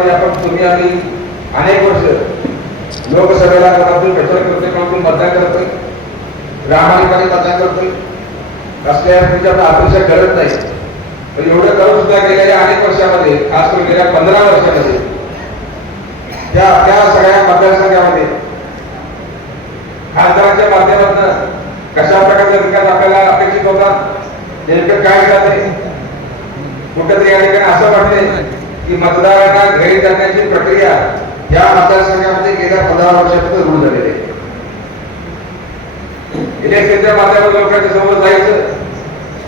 या आपण तुम्ही आम्ही अनेक वर्ष लोकसभेला कोणातून प्रचार करतोय कोणातून मतदान करतोय प्रामाणिकपणे मतदान करतोय. असल्या तुमच्या अपेक्षा करत नाही. पण एवढं करून सुद्धा गेलेल्या अनेक वर्षामध्ये खास करून गेल्या पंधरा वर्षामध्ये त्या त्या सगळ्या मतदारसंघामध्ये खासदारांच्या माध्यमातून कशा प्रकारचा विकास आपल्याला अपेक्षित होता नेमकं काय झाले कुठं या ठिकाणी असं वाटते की मतदारांना घरी जाण्याची प्रक्रिया या मतदारसंघामध्ये गेल्या पंधरा वर्षापासून सुरू झालेली आहे. इलेक्शनच्या माध्यमातून लोकांच्या समोर जायचं.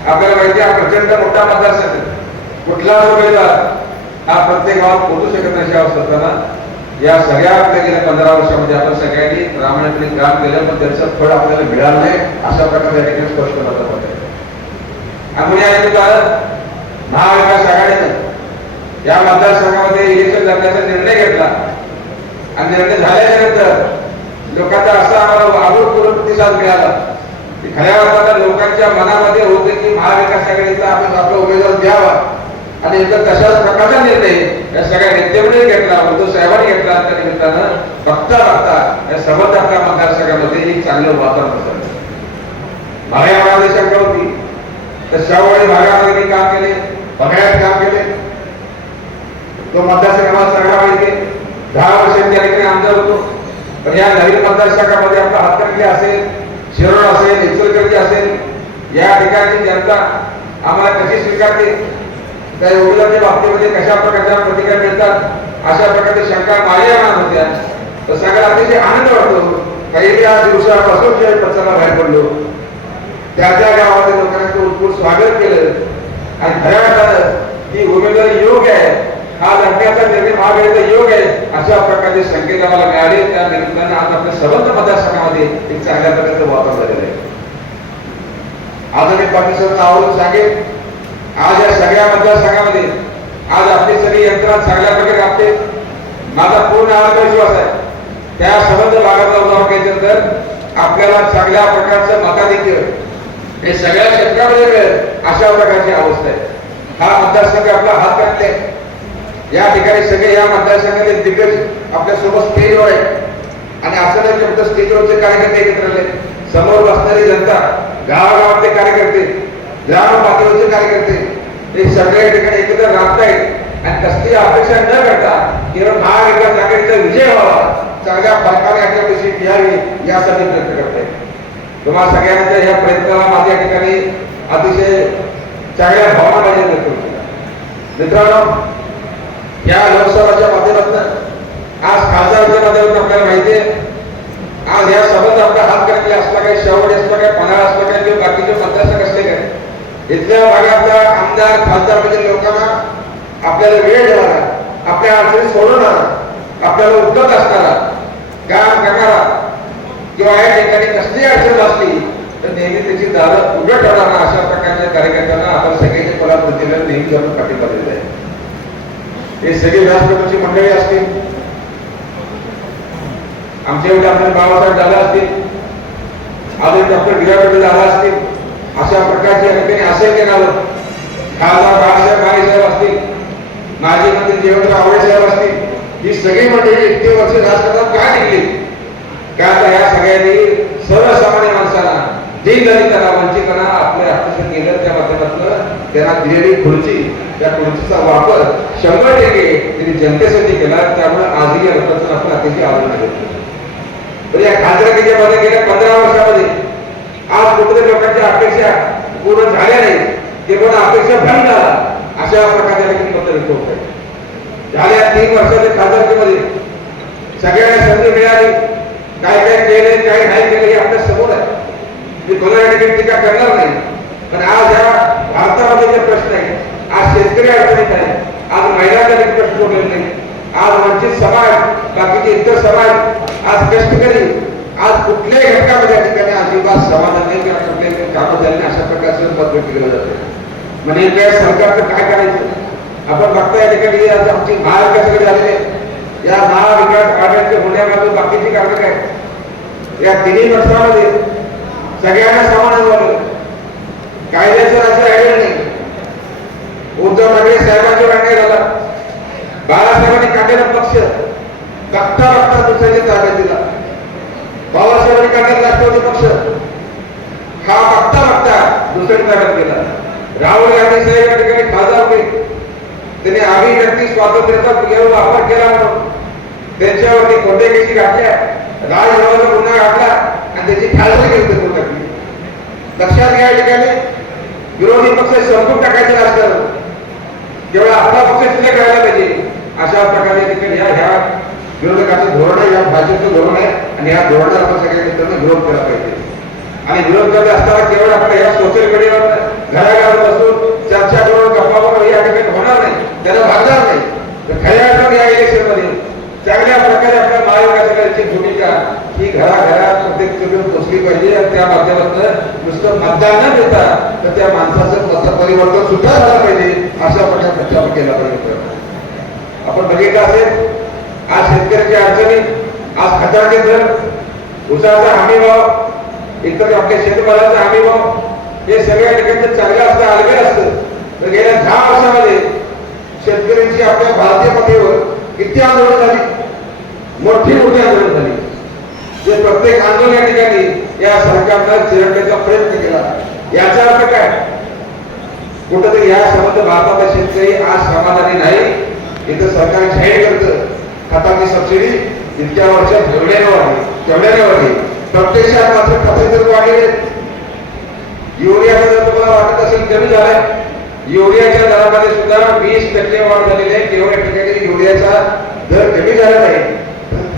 आपल्याला माहिती हा प्रचंड मोठा मतदारसंघ कुठला उमेदवार हा प्रत्येक गावात पोहोचू शकत नाही अवस्था असताना या सगळ्या आपल्या गेल्या पंधरा वर्षामध्ये आपण सगळ्यांनी प्रामाणिकपणे काम केलं पण त्याचं फळ आपल्याला मिळालं नाही अशा प्रकारे या ठिकाणी स्पष्ट मत होत त्यामुळे या महाविकास आघाडीनं या मतदारसंघामध्ये इलेक्शन लढण्याचा निर्णय घेतला. आणि निर्णय झाल्याच्यानंतर लोकांचा असा आम्हाला अभूतपूर्व प्रतिसाद मिळाला की खऱ्या अर्थानं लोकांच्या मनामध्ये होते की महाविकास आघाडीचा आपण आपला उमेदवार द्यावा. आणि इथं तशाच प्रकारचा निर्णय या सगळ्या नेत्यामुळे घेतला उद्धव साहेबांनी घेतला. त्या निमित्तानं बघता बघता या समर्थ मतदारसंघामध्ये एक चांगलं वातावरण झालं. मला या होती. तर शाहूवाडी भागामध्ये काम केले? बघायला काम केले? तो मतदारसंघ आम्हाला सगळा माहिती दहा वर्षांच्या त्या ठिकाणी आमदार होतो. पण या नवीन मतदारसंघामध्ये आपला हातकणंगले असेल शिरोळ असेल इचलकरंजी असेल या ठिकाणी जनता आम्हाला कशी स्वीकारते त्या योगदाच्या बाबतीमध्ये कशा प्रकारच्या प्रतिक्रिया मिळतात अशा प्रकारच्या शंका माझ्या मनात होत्या तर सगळ्यात अतिशय आनंद वाटतो. काही त्या दिवसापासून जे पक्षाला बाहेर पडलो. त्या त्या गावातील लोकांचं उत्पूर्ण स्वागत केलं. आणि खऱ्या अर्थानं ही उमेदवारी योग्य आहे. हा लढण्याचा निर्णय महागाईचा योग आहे अशा प्रकारचे संकेत आम्हाला मिळाले. त्या निमित्तानं आज आपल्या सर्वच मतदारसंघामध्ये एक चांगल्या प्रकारचं वापर झालेलं आहे. आदरणीय पाटील सर आवडून सांगेल. आज या सगळ्या मतदारसंघामध्ये आज आपली सगळी यंत्रणा चांगल्या प्रकारे आपले माझा पूर्ण आत्मविश्वास आहे. त्या संबंध भागाचा उदाहरण घ्यायचं तर आपल्याला चांगल्या प्रकारचं मताधिक्य हे सगळ्या क्षेत्रामध्ये मिळेल अशा प्रकारची अवस्था आहे. हा मतदारसंघ आपला हात काढले या ठिकाणी सगळे या मतदारसंघातील दिग्गज आपल्यासोबत स्टेजवर आहे आणि असं नाही फक्त स्टेजवरचे कार्यकर्ते एकत्र आले समोर बसणारी जनता गावागावातले कार्यकर्ते ग्राम पातळीवरचे कार्यकर्ते हे सगळ्या ठिकाणी एकत्र राहत आहेत. आणि कसली अपेक्षा न करता केवळ महाविकास आघाडीचा विजय व्हावा. चांगल्या फरकाने याच्याविषयी घ्यावी यासाठी प्रयत्न करत तुम्हाला तुम्हा सगळ्यांच्या या प्रयत्नाला माझ्या ठिकाणी अतिशय चांगल्या भावना माझ्या मित्रांनो या लोकसभाच्या माध्यमातून आज खासदारच्या माध्यमातून आपल्याला माहिती आहे आज या सभेत आपला हात करणे असला काय शेवट असला काय पन्हाळ असला काय किंवा बाकीचे मतदारसंघ असले काय इथल्या भागातला आमदार खासदार म्हणजे लोकांना आपल्याला वेळ देणारा आपल्या अडचणी सोडवणारा आपल्याला उद्धत असणारा काम करणारा किंवा या ठिकाणी कसली अडचण असली तर नेहमी त्याची दारं उघड ठरणार अशा प्रकारच्या कार्यकर्त्यांना आपण सगळ्यांच्या कोल्हापूर जिल्ह्यात नेहमी आपण पाठिंबा दिलेला आहे. हे सगळे व्यासपीठाची मंडळी असतील. आमच्या एवढे आपल्या बाबासाहेब दादा असतील. आदरणीय डॉक्टर गिरापटे दादा असतील. अशा प्रकारचे या ठिकाणी ते नावं. खासदार बाळासाहेब माळे साहेब असतील. माजी मंत्री देवेंद्र आवडे साहेब असतील. ही सगळी मंडळी इतके वर्ष राजकारणात का टिकली का तर या सगळ्यांनी सर्वसामान्य माणसाला त्याला वंचितांना आपल्या हक्क केलं त्या माध्यमातून त्यांना दिलेली खुर्ची त्या खुर्चीचा वापर शंभर टक्के त्यांनी जनतेसाठी केला त्यामुळे आजही या लोकांचं आपण अतिशय आदर घेतलं तर या खासदारकीच्या मध्ये गेल्या पंधरा वर्षामध्ये आज कुठल्या लोकांच्या अपेक्षा पूर्ण झाल्या नाही ते पण अपेक्षा भंग झाला अशा प्रकारच्या देखील मत व्यक्त होत आहे झाल्या तीन वर्षाच्या खासदारकीमध्ये सगळ्यांना संधी मिळाली. काय काय केले काय नाही केले हे आपल्या मी कोणाला टीका करणार नाही. पण आज या भारतामध्ये जे प्रश्न आहे आज शेतकरी अडचणीत आहे आज महिलांचा प्रश्न सोडलेला नाही आज वंचित समाज बाकीचे इतर समाज आज कष्टकरी आज कुठल्याही घटकामध्ये या ठिकाणी अजिबात समाधान किंवा कुठल्याही कामं झाले नाही अशा प्रकारचं मत व्यक्त केलं जातं. म्हणजे काय सरकारचं काय करायचं? आपण बघता या ठिकाणी आज आमची महाविकासाकडे झालेले या महाविकास आघाडीचे होण्यामध्ये बाकीची कारणं काय? या तिन्ही वर्षामध्ये सगळ्यांना समान झालं. कायद्याचं असं राहिलेलं नाही. उद्धव ठाकरे साहेबांच्या मागणी झाला बाळासाहेबांनी काढलेला पक्ष बघता बघता दुसऱ्याच्या ताब्यात दिला. बाबासाहेबांनी काढलेला राष्ट्रवादी पक्ष हा बघता बघता दुसऱ्या ताब्यात गेला राहुल गांधी साहेब या ठिकाणी खासदार होते. त्यांनी अभिव्यक्ती स्वातंत्र्याचा गैर वापर केला म्हणून. त्यांच्यावरती कोणत्या केसी घातल्या. राजभवनाचा गुन्हा घातला. आणि त्याची खालसा घेऊन करून लक्षात घ्या ठिकाणी. विरोधी पक्ष संपून टाकायचं राजकारण. केवळ आपला पक्ष तिथे करायला पाहिजे. अशा प्रकारे या ठिकाणी ह्या ह्या विरोधकाचं धोरण आहे या भाजपचं धोरण आहे. आणि या धोरणाला आपण सगळ्या मित्रांना विरोध केला पाहिजे. आणि विरोध करत असताना केवळ आपण या सोशल मीडियावर घराघरात बसून चर्चा करून गप्पा मारून या ठिकाणी होणार नाही त्याला भागणार नाही तर खऱ्या अर्थाने या इलेक्शनमध्ये चांगल्या प्रकारे आपल्या महाविकास भूमिका ही घराघरात प्रत्येक सगळं पोचली पाहिजे आणि त्या माध्यमातून नुसतं मतदान न देता तर त्या माणसाचं मत परिवर्तन सुद्धा झालं पाहिजे अशा प्रकारे प्रचार केला पाहिजे. आपण बघितलं असेल आज शेतकऱ्याच्या अडचणी आज खतार केंद्र उसाचा हमी भाव इतर आपल्या शेतमालाचा हमी भाव हे सगळ्या ठिकाणी चांगलं असतं अलगड असतं. तर गेल्या दहा वर्षामध्ये शेतकऱ्यांची आपल्या भारतीय पातळीवर किती आंदोलन झाली? मोठी मोठी आंदोलन झाली. जे प्रत्येक आंदोलन या ठिकाणी या सरकारनं चिरडण्याचा प्रयत्न केला. याचा अर्थ काय? कुठंतरी या संबंध भारताचा शेतकरी आज समाधानी नाही. इथं सरकार जाहीर करतं. खताची सबसिडी इतक्या वर्षात जेवढ्याने वाढली तेवढ्याने वाढली प्रत्यक्षात मात्र खते जर वाढले युरियाचा जर तुम्हाला वाटत असेल कमी झालाय. युरियाच्या दरामध्ये सुद्धा वीस टक्के वाढ झालेली आहे. तेवढ्या ठिकाणी युरियाचा दर कमी झाला नाही.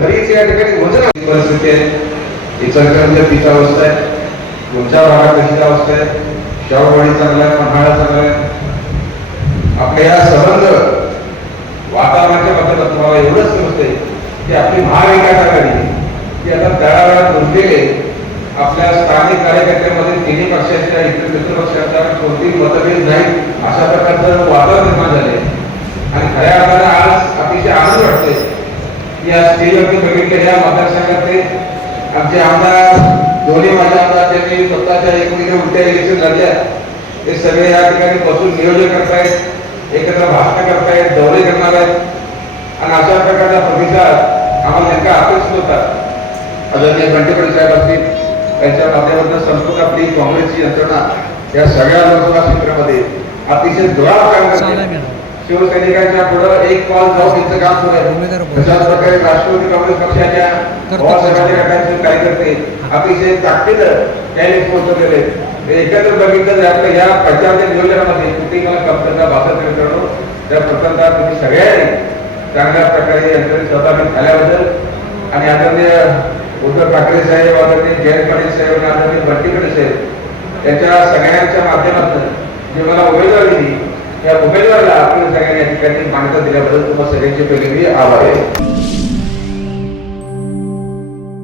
तरीच या ठिकाणी वजन परिस्थिती आहे. इचलकरंजी पिका अवस्था आहे. तुमच्या भागात कशी अवस्था आहे? शाहूवाडी चांगला आहे पन्हाळा चांगला आहे? आपल्या या संबंध वातावरणाच्या बाबतीत तुम्हाला एवढंच समजते की आपली महाविकास आघाडी ही आता तळाला गुंतलेले आपल्या स्थानिक कार्यकर्त्यांमध्ये तिन्ही पक्षाच्या इतर मित्र पक्षाच्या कोणतीही मतभेद नाही अशा प्रकारचं वातावरण निर्माण झाले आणि खऱ्या अर्थानं आज अतिशय आनंद वाटते की या स्टेजवरती बघितले या मतदारसंघातले आमचे आमदार दोन्ही माझ्या आमदार त्यांनी स्वतःच्या एकमेकांच्या उलट्या इलेक्शन लढल्या. ते सगळे या ठिकाणी बसून नियोजन करतायत एकत्र भाषण करतायत दौरे करणार आहेत. आणि अशा प्रकारचा प्रतिसाद आम्हाला नेमका अपेक्षित होता आदरणीय बंटेपडी साहेब असतील त्यांच्या माध्यमातून संपूर्ण आपली काँग्रेसची यंत्रणा या सगळ्या लोकसभा क्षेत्रामध्ये अतिशय जोरात काम करते. शिवसैनिकांच्या पुढे एक पाऊल जाऊन त्यांचं काम सुरू आहे. तशाच प्रकारे राष्ट्रवादी काँग्रेस पक्षाच्या. पवारसाहेबांच्या गटाचे कार्यकर्ते अतिशय ताकदीनं त्यांनी पोहोचवलेले एकत्र बघितलं तर आपल्या या प्रचाराच्या नियोजनामध्ये कुठेही मला कंपनीचा भाषण मिळतो त्या प्रकरणात तुम्ही सगळ्यांनी चांगल्या प्रकारे यंत्रणेत सहभागी झाल्याबद्दल आणि आदरणीय उद्धव ठाकरे साहेब आदरणीय जयंत पाटील साहेब आणि आदरणीय बंटी साहेब त्यांच्या सगळ्यांच्या माध्यमातून जे मला उमेदवारी दिली या उमेदवाराला आपण सगळ्यांनी या ठिकाणी मान्यता दिल्याबद्दल तुम्हाला सगळ्यांचे पहिले आभार आहे.